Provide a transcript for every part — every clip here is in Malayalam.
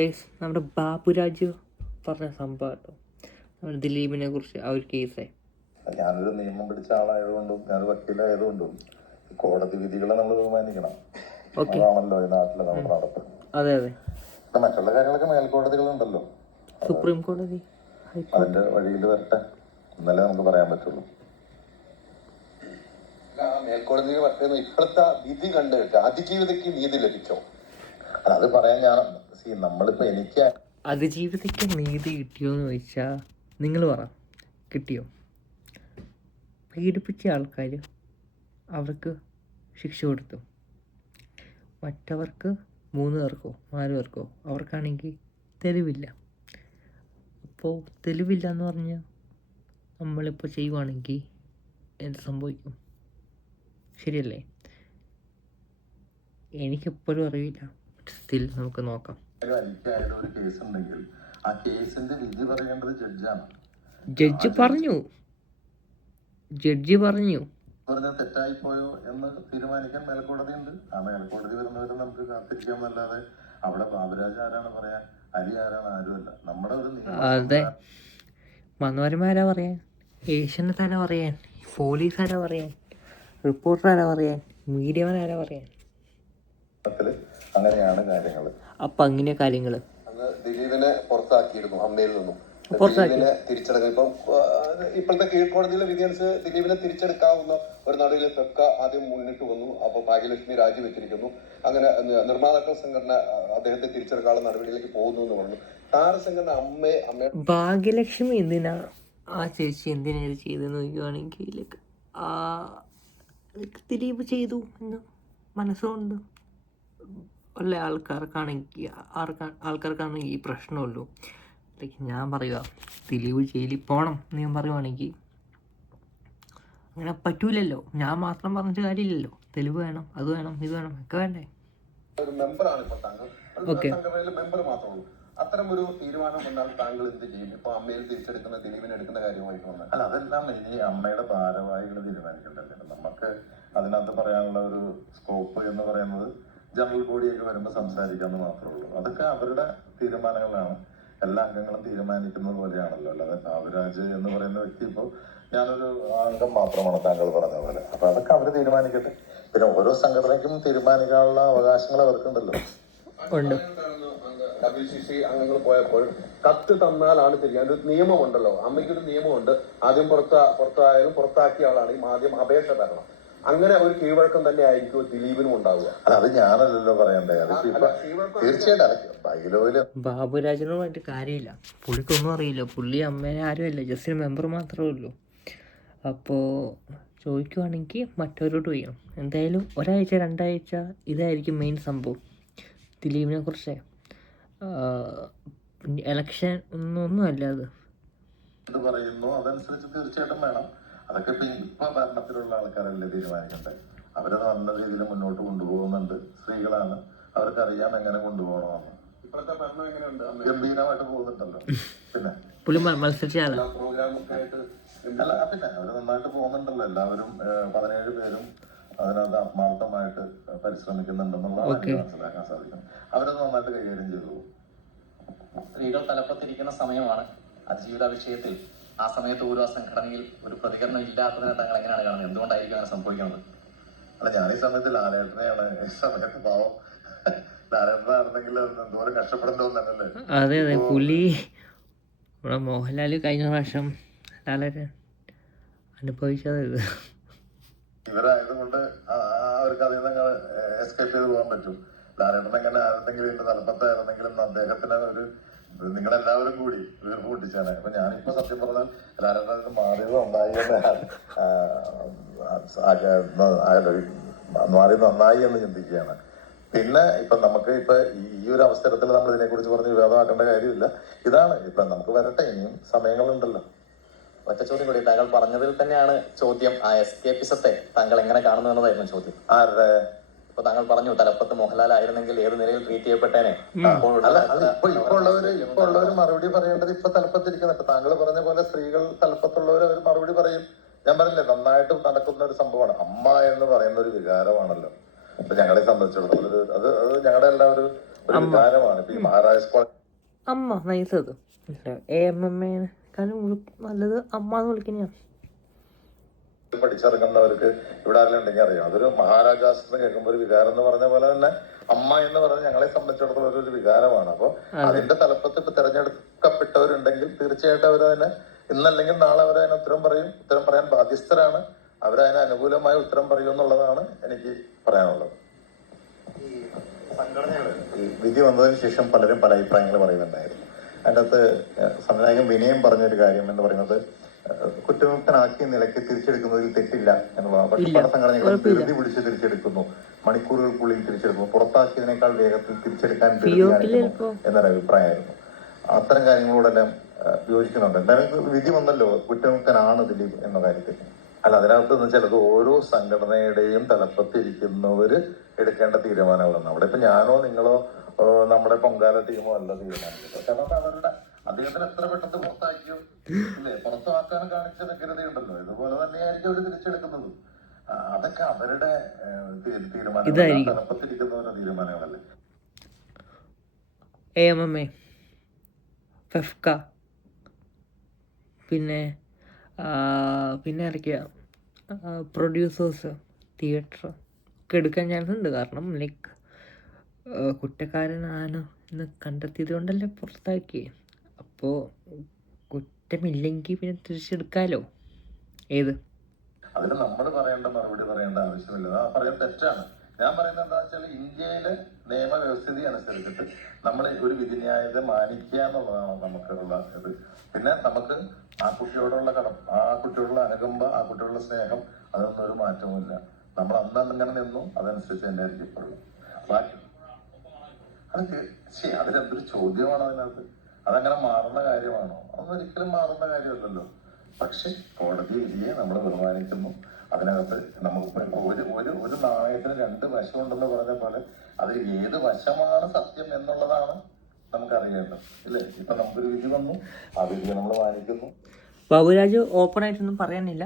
ഗൈസ് നമ്മുടെ ബാബുരാജ് പറഞ്ഞ സംഭവം കേട്ടോ. നമ്മുടെ ദിലീപിനെ കുറിച്ച് ആ ഒരു കേസേ ഞാനൊരു നിയമം പിടിച്ച ആളായതുകൊണ്ടും ഞാനൊരു വക്കീലായതുകൊണ്ടും കോടതി വിധികളെ നമ്മൾ ബഹുമാനിക്കണം. ഓക്കെ. അതാണല്ലോ ഈ നാട്ടിലെ നമ്മുടെ നടപ്പ് അതെ അതെ. മറ്റുള്ള കാര്യങ്ങളൊക്കെ മേൽക്കോടതികളുണ്ടല്ലോ. സുപ്രീം കോടതി ഹൈക്കോടതി. അതിന്റെ വഴിയിൽ വരട്ടെ. എന്നാലേ നമുക്ക് പറയാൻ പറ്റുള്ളൂ. മേൽക്കോടതി മേൽക്കോടതിയിൽ ഇപ്പോഴത്തെ വിധി കണ്ടിട്ട് അതിജീവിതയ്ക്ക് നീതി ലഭിച്ചോ? അല്ല, അത് പറയാൻ ഞാൻ സി നമ്മളിപ്പോ എനിക്ക് അതിജീവിതയ്ക്ക് നീതി കിട്ടിയോ എന്ന് ചോദിച്ചാൽ നിങ്ങൾ പറ കിട്ടിയോ? പീഡിപ്പിച്ച ആൾക്കാർ അവർക്ക് ശിക്ഷ കൊടുത്തു. മറ്റവർക്ക് മൂന്ന് പേർക്കോ നാല് പേർക്കോ അവർക്കാണെങ്കിൽ തെളിവില്ല. അപ്പോൾ തെളിവില്ല എന്ന് പറഞ്ഞാൽ നമ്മളിപ്പോൾ ചെയ്യുവാണെങ്കിൽ എന്ത് സംഭവിക്കും? ശരിയല്ലേ? എനിക്കെപ്പോഴും അറിയില്ല സ്റ്റിൽ നമുക്ക് നോക്കാം. ഒരു ആ കേസിന്റെ ജഡ്ജാണ് ജഡ്ജി പറഞ്ഞു. ജഡ്ജി പറഞ്ഞു. പറഞ്ഞാൽ തെറ്റായിപ്പോയോ എന്ന് തീരുമാനിക്കാൻ ആ നമുക്ക് പറയാ അരി ആരാണ് ആരുമല്ല നമ്മുടെ ഒരു അതെ. മനോരമാരാ പറയാൻ? ഏഷ്യനെറ്റ് തന്നെ പറയാൻ? പോലീസ് ആരാ പറയാൻ? റിപ്പോർട്ടർ ആരാ പറയാൻ? മീഡിയമാരാ പറയാൻ? അങ്ങനെയാണ് കാര്യങ്ങൾ. അപ്പൊ അങ്ങനെ കാര്യങ്ങൾ അന്ന് ദിലീപിനെ പുറത്താക്കിയിരുന്നു അമ്മയിൽ നിന്നും. ദിലീപിനെ തിരിച്ചെടുക്കുക ഇപ്പം ഇപ്പോഴത്തെ കീഴ്ക്കോടതിയിലെ വിധി അനുസരിച്ച് ദിലീപിനെ തിരിച്ചെടുക്കാവുന്ന ഒരു നടുവിൽ പെക്ക ആദ്യം മുന്നിട്ട് വന്നു. അപ്പൊ ഭാഗ്യലക്ഷ്മി രാജിവെച്ചിരിക്കുന്നു. അങ്ങനെ നിർമ്മാതാക്കൾ സംഘടന അദ്ദേഹത്തെ തിരിച്ചെടുക്കാനുള്ള നടപടിയിലേക്ക് പോകുന്നു എന്ന് പറഞ്ഞു. താരസംഘടന അമ്മയെ അമ്മ ഭാഗ്യലക്ഷ്മി എന്തിനാ ആ ചേച്ചി എന്തിനാ ചെയ്ത് ചെയ്തെന്ന് നോക്കുകയാണെങ്കിൽ ദിലീപ് ചെയ്തു എന്ന് മനസ്സുകൊണ്ട്. ഉള്ള ആൾക്കാർക്കാണെങ്കിൽ ആർക്കാ ആൾക്കാർക്കാണെങ്കിൽ ഈ പ്രശ്നമുള്ളൂ. ലൈക്ക് ഞാൻ പറയുക തെളിവ് ജയിലിൽ പോകണം എന്ന് ഞാൻ പറയുവാണെങ്കിൽ അങ്ങനെ പറ്റൂലല്ലോ. ഞാൻ മാത്രം പറഞ്ഞിട്ട് കാര്യമില്ലല്ലോ. തെളിവ് വേണം അത് വേണം ഇത് വേണം ഒക്കെ വേണ്ടേ? ഉള്ളൂ അത്തരം ഒരു തീരുമാനം വന്നാൽ താങ്കൾ എന്ത് ചെയ്യും ഇപ്പൊ അമ്മയിൽ തിരിച്ചെടുക്കുന്ന ദിലീപിനെ എടുക്കുന്ന കാര്യമായിട്ട് അല്ല അതെല്ലാം ഇനി അമ്മയുടെ ഭാരവാഹികൾ തീരുമാനിക്കേണ്ടല്ലേ. നമുക്ക് അതിനകത്ത് പറയാനുള്ള ഒരു സ്കോപ്പ് എന്ന് പറയുന്നത് ജനറൽ ബോഡിയൊക്കെ വരുമ്പോൾ സംസാരിക്കാമെന്ന് മാത്രമേ ഉള്ളൂ. അതൊക്കെ അവരുടെ തീരുമാനങ്ങളാണ്. എല്ലാ അംഗങ്ങളും തീരുമാനിക്കുന്നത് പോലെയാണല്ലോ. അല്ലാതെ ബാബുരാജ് എന്ന് പറയുന്ന വ്യക്തി ഇപ്പോൾ ഞാനൊരു അംഗം മാത്രമാണ് താങ്കൾ പറഞ്ഞ പോലെ. അപ്പൊ അതൊക്കെ അവർ തീരുമാനിക്കട്ടെ. പിന്നെ ഓരോ സംഘടനയ്ക്കും തീരുമാനിക്കാനുള്ള അവകാശങ്ങൾ അവർക്കുണ്ടല്ലോ. ഉണ്ട്. ഡബ്ല്യു സി സി അംഗങ്ങൾ പോയപ്പോൾ കത്ത് തന്നാലാണ് തിരികെ. ഒരു നിയമമുണ്ടല്ലോ. അമ്മയ്ക്കൊരു നിയമമുണ്ട്. ആദ്യം പുറത്ത പുറത്തായാലും പുറത്താക്കിയ ആളാണെങ്കിൽ ആദ്യം അപേക്ഷ തരണം. അങ്ങനെ ഒരു കീഴ്വഴക്കം തന്നെ ആയിരിക്കും ദിലീപിനും ഉണ്ടാവുക? അല്ല അത് ഞാനല്ലല്ലോ പറയണ്ടേ. അതൊക്കെ ഇപ്പൊ തീർച്ചയായിട്ടും അതൊക്കെ ബൈലോയിൽ ബാബുരാജനുമായിട്ട് കാര്യമില്ല. പുള്ളിക്കൊന്നും അറിയില്ല. പുള്ളി അമ്മേനെ ആരുമല്ല ജസ്റ്റ് മെമ്പർ മാത്രമേ ഉള്ളൂ. അപ്പോ ചോദിക്കുവാണെങ്കിൽ മറ്റവരോട് ചെയ്യണം എന്തായാലും ഒരാഴ്ച രണ്ടാഴ്ച ഇതായിരിക്കും മെയിൻ സംഭവം. ദിലീപിനെ കുറിച്ച്. എലക്ഷൻ ഒന്നും ഒന്നുമല്ല അത്. പറയുന്നു. അതനുസരിച്ച് തീർച്ചയായിട്ടും വേണം. അതൊക്കെ ഇപ്പൊ ഇപ്പൊ ഭരണത്തിലുള്ള ആൾക്കാരല്ലേ തീരുമാനിക്കണ്ടേ? അവരത് നല്ല രീതിയിൽ മുന്നോട്ട് കൊണ്ടുപോകുന്നുണ്ട്. സ്ത്രീകളാണ്. അവർക്ക് അവർക്കറിയാം എങ്ങനെ കൊണ്ടുപോകണമെന്ന്. ഇപ്പോഴത്തെ ഭരണം എങ്ങനെയുണ്ട്? ഗംഭീരമായിട്ട് പോകുന്നുണ്ടല്ലോ. പിന്നെ പ്രോഗ്രാമൊക്കെ ആയിട്ട് അല്ല പിന്നെ അവർ നന്നായിട്ട് പോകുന്നുണ്ടല്ലോ. എല്ലാവരും പതിനേഴ് പേരും അതിനകത്ത് ആത്മാർത്ഥമായിട്ട് പരിശ്രമിക്കുന്നുണ്ടെന്നുള്ളതാണ് എനിക്ക് മനസ്സിലാക്കാൻ സാധിക്കും അവരത് നന്നായിട്ട് കൈകാര്യം ചെയ്തു സ്ത്രീകൾ തലപ്പത്തിരിക്കുന്ന സമയമാണ് അതിജീവിത വിഷയത്തിൽ ആ സമയത്ത് ഓരോ സംഘടനയിൽ ഒരു പ്രതികരണം ഇല്ലാത്തതിനെ താങ്കൾ എങ്ങനെയാണ് കാണുന്നത്? എന്തുകൊണ്ടായിരിക്കും അങ്ങനെ സംഭവിക്കുന്നത്? അല്ല ഞാൻ ഈ സമയത്ത് ലാലേട്ടനെയാണ്. ഈ സമയത്ത് പാവം അതെ അതെ. പുലി നമ്മുടെ മോഹൻലാൽ കഴിഞ്ഞ പ്രാവശ്യം ലാലേട്ടൻ അനുഭവിച്ചത് ഇത്. ഇവരായതുകൊണ്ട് ആ- ഒരു അവർക്ക് അതിൽ നിന്ന് എസ്കേപ്പ് ചെയ്ത് പോകാൻ പറ്റും. ലാലേട്ടൻ എങ്ങനെ ആയിരുന്നെങ്കിലും തലപ്പത്തായിരുന്നെങ്കിലും അദ്ദേഹത്തിന് ഒരു നിങ്ങളെല്ലാവരും കൂടി വീർപ്പ് പൊട്ടിച്ചാണ് അപ്പൊ ഞാനിപ്പോ സത്യം പറഞ്ഞാൽ ലാലേട്ടൻ മാറിയത് നന്നായി എന്ന് മാറിയത് നന്നായി എന്ന് ചിന്തിക്കുകയാണ്. പിന്നെ ഇപ്പൊ നമുക്ക് ഇപ്പൊ ഈ ഈ ഒരു അവസരത്തിൽ നമ്മൾ ഇതിനെ കുറിച്ച് പറഞ്ഞ് വിവാദമാക്കേണ്ട കാര്യമില്ല. ഇതാണ് ഇപ്പൊ നമുക്ക് വരട്ടെ ഇനിയും സമയങ്ങളുണ്ടല്ലോ. ഒറ്റ ചോദ്യം കൂടി താങ്കൾ പറഞ്ഞതിൽ തന്നെയാണ് ചോദ്യം ആ എസ്കേപ്പിസത്തെ താങ്കൾ എങ്ങനെ കാണുന്നു എന്നതായിരുന്നു ചോദ്യം. ആരുടെ? ഇപ്പൊ താങ്കൾ പറഞ്ഞു തലപ്പത്ത് മോഹൻലാൽ ആയിരുന്നെങ്കിൽ ഏത് നിലയിൽ ട്രീറ്റ് ചെയ്യപ്പെട്ടേനെ അപ്പോൾ അല്ല അത് ഇപ്പൊ ഇപ്പൊ ഉള്ളവര് ഇപ്പൊ ഉള്ളവര് മറുപടി പറയേണ്ടത് ഇപ്പൊ തലപ്പത്തിരിക്കുന്ന ഇപ്പൊ താങ്കൾ പറഞ്ഞ പോലെ സ്ത്രീകൾ തലപ്പത്തുള്ളവർ അവർ മറുപടി പറയും ഞാൻ പറഞ്ഞില്ലേ നന്നായിട്ട് നടക്കുന്ന ഒരു സംഭവമാണ് അമ്മ എന്ന് പറയുന്ന ഒരു വികാരമാണല്ലോ അപ്പൊ ഞങ്ങളെ സംബന്ധിച്ചിടത്തോളം ഒരു അത് അത് ഞങ്ങളുടെ എല്ലാം ഒരു ഒരു വികാരമാണ് ഇപ്പൊ ഈ മഹാരാജ് കോളേജ് അമ്മ നൈസ് അത് എ എം എം എക്കാളും നല്ലത് അമ്മ എന്ന് വിളിക്കുന്നതാണ് പഠിച്ചിറങ്ങുന്നവർക്ക് ഇവിടെ ആരെങ്കിലും ഉണ്ടെങ്കിൽ അറിയാം. അതൊരു മഹാരാജാസ് എന്ന് കേൾക്കുമ്പോൾ ഒരു വികാരം എന്ന് പറഞ്ഞ പോലെ തന്നെ അമ്മ എന്ന് പറഞ്ഞ ഞങ്ങളെ സംബന്ധിച്ചിടത്തോളം ഒരു- വികാരമാണ്. അപ്പൊ അതിന്റെ തലപ്പത്ത് ഇപ്പൊ തെരഞ്ഞെടുക്കപ്പെട്ടവരുണ്ടെങ്കിൽ തീർച്ചയായിട്ടും അവരതിനെ ഇന്നല്ലെങ്കിൽ നാളെ അവരതിന് ഉത്തരം പറയും. ഉത്തരം പറയാൻ ബാധ്യസ്ഥരാണ്. അവരതിന് അനുകൂലമായ ഉത്തരം പറയും എന്നുള്ളതാണ് എനിക്ക് പറയാനുള്ളത്. ഈ വിധി വന്നതിന് ശേഷം പലരും പല അഭിപ്രായങ്ങൾ പറയുന്നുണ്ടായിരുന്നു. അതിന്റെ അകത്ത് സംവിധായകൻ വിനയം പറഞ്ഞൊരു കാര്യം എന്ന് പറയുന്നത് കുറ്റമുക്തനാക്കിയ നിലയ്ക്ക് തിരിച്ചെടുക്കുന്നതിൽ തെറ്റില്ല എന്നുള്ളതാണ് പക്ഷെ പല സംഘടനകളും ധൃതി പിടിച്ച് തിരിച്ചെടുക്കുന്നു. മണിക്കൂറുകൾക്കുള്ളിൽ തിരിച്ചെടുക്കുന്നു. പുറത്താക്കിയതിനേക്കാൾ വേഗത്തിൽ തിരിച്ചെടുക്കാൻ ധൃതി ഫിയോക്കിൽ കാണിക്കുന്നു ഇപ്പോ- എന്നൊരു അഭിപ്രായമായിരുന്നു. അത്തരം കാര്യങ്ങളോടെല്ലാം യോജിക്കുന്നുണ്ട് എന്തായാലും വിധി വന്നല്ലോ കുറ്റമുക്തനാണ് ദിലീപ് എന്ന കാര്യത്തിൽ. അല്ല അതിനകത്ത് എന്ന് വെച്ചാൽ അത് ഓരോ സംഘടനയുടെയും തലപ്പത്തിരിക്കുന്നവര് എടുക്കേണ്ട തീരുമാനങ്ങളാണ്. അവിടെ ഇപ്പൊ ഞാനോ നിങ്ങളോ നമ്മുടെ പൊങ്കാല ടീമോ അല്ല തീരുമാനിക്കുന്നത് കാരണം അവരുടെ അദ്ദേഹത്തിന് എത്ര പെട്ടെന്ന് പുറത്താക്കിയോ? അല്ലേ പുറത്താക്കാൻ കാണിച്ച വ്യഗ്രതയുണ്ടല്ലോ ഇതുപോലെ തന്നെയായിരിക്കും അവർ തിരിച്ചെടുക്കുന്നത്. അതൊക്കെ അവരുടെ തീരുമാനം. തലപ്പത്തിരിക്കുന്നവരുടെ തീരുമാനങ്ങളല്ലേ? A M M A FEFKA പിന്നെ പിന്നെ ഇറക്കിയ പ്രൊഡ്യൂസേഴ്സ് തിയേറ്റർ ഒക്കെ എടുക്കാൻ ചാൻസ് ഉണ്ട്. കാരണം ലൈക്ക് കുറ്റക്കാരനാണ് എന്ന് കണ്ടെത്തിയത് കൊണ്ടല്ലേ പുറത്താക്കി അപ്പോൾ കുറ്റമില്ലെങ്കിൽ പിന്നെ തിരിച്ചെടുക്കാലോ? ഏത്? അതിന് നമ്മൾ പറയേണ്ട മറുപടി പറയേണ്ട ആവശ്യമില്ല. പറയാൻ തെറ്റാണ്. ഞാൻ പറയുന്നത് എന്താ വെച്ചാൽ ഇന്ത്യയിലെ നിയമവ്യവസ്ഥിതി അനുസരിച്ചിട്ട് നമ്മൾ ഒരു വിധിന്യായത്തെ മാനിക്കുക എന്നുള്ളതാണ് നമുക്കുള്ള ഇത്. പിന്നെ നമുക്ക് ആ കുട്ടിയോടുള്ള കടം ആ കുട്ടിയോടുള്ള അനുകമ്പ ആ കുട്ടിയോടുള്ള സ്നേഹം അതൊന്നും ഒരു മാറ്റവുമില്ല. നമ്മൾ അന്ന് അങ്ങനെ നിന്നു അതനുസരിച്ച് തന്നെ ആയിരിക്കും അത് അതിലെന്തൊരു ചോദ്യമാണ് അതിനകത്ത്? അതങ്ങനെ മാറുന്ന കാര്യമാണോ? അതൊരിക്കലും മാറുന്ന കാര്യമല്ലല്ലോ. പക്ഷെ കോടതി വിധിയെ നമ്മൾ ബഹുമാനിക്കുന്നു. അതിനകത്ത് നമുക്ക് ഒരു ഒരു ഒരു നാണയത്തിന് രണ്ട് വശമുണ്ടെന്ന് പറഞ്ഞ പോലെ അതിൽ ഏത് വശമാണ് സത്യം എന്നുള്ളതാണ് നമുക്കറിയേണ്ടത്. ഇല്ലേ? ഇപ്പൊ നമുക്കൊരു വിധി വന്നു. ആ വിധിയെ നമ്മൾ മാനിക്കുന്നു. ബാബുരാജ് ഓപ്പണായിട്ടൊന്നും പറയാനില്ല.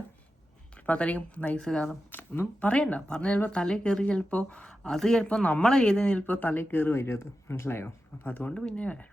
അപ്പോൾ അത്രയും നൈസ് കാരണം. ഒന്നും പറയണ്ട. പറഞ്ഞ ചിലപ്പോൾ തലയിൽ കയറി ചിലപ്പോൾ അത് ചിലപ്പോൾ നമ്മളെ ചെയ്തതിന് ചിലപ്പോൾ തലയിൽ കയറി വരും അത്. മനസ്സിലായോ? അപ്പോൾ അതുകൊണ്ട് പിന്നെ